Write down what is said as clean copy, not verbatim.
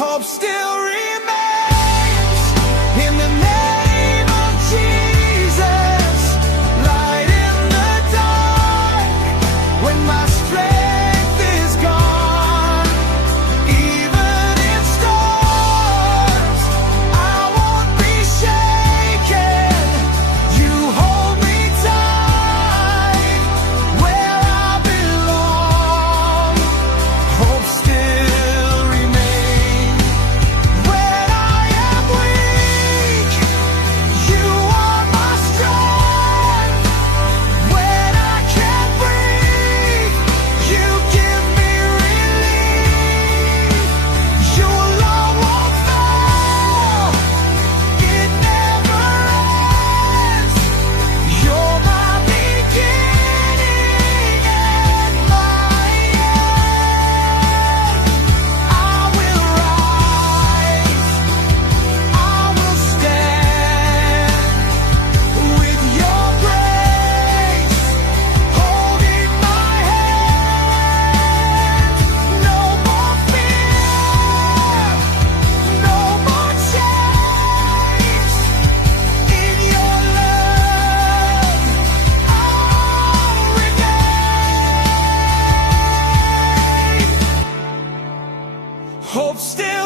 Hope still remains in the name of Jesus. Light in the dark when my strength is gone. Even in storms, I won't be shaken. You hold me tight where I belong. Hope still remains when I am weak. You are my strength. When I can't breathe, you give me relief. Your love won't fail. It never ends. You're my beginning and my end. I will rise. I will stand with your grace holding my hand. No more fear, no more chains. In your love, I'll remain. Hope still